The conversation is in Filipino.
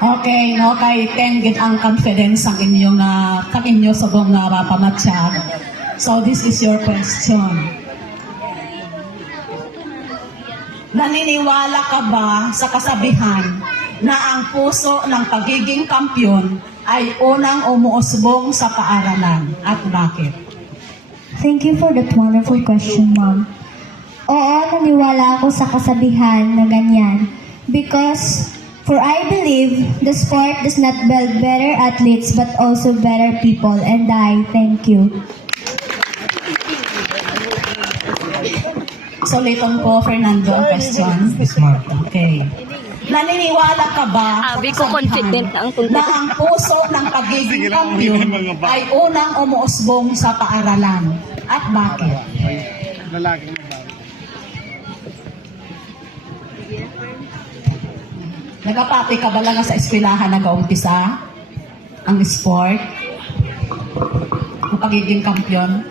Okay, no, kay Tengit ang confidence ang inyong kang inyo sa buong pamatsyag. So this is your question. Naniniwala ka ba sa kasabihan na ang puso ng pagiging kampyon ay unang umuusbong sa paaralan at bakit? Thank you for that wonderful question, Ma'am. Oo, naniwala ako sa kasabihan na ganyan. Because, for I believe, the sport does not build better athletes but also better people. And I thank you. So, litong po, Fernando, ang question. Yes, ma'am. Okay. Naniniwala ka ba Sabi ko, confident ang na ang puso ng pagiging kampyon ay unang umuusbong sa paaralan? At bakit? Lalaking magbago. Nagapati ka ba lang sa eskwelahan nag-uumpisa ang sport? Ang pagiging kampyon?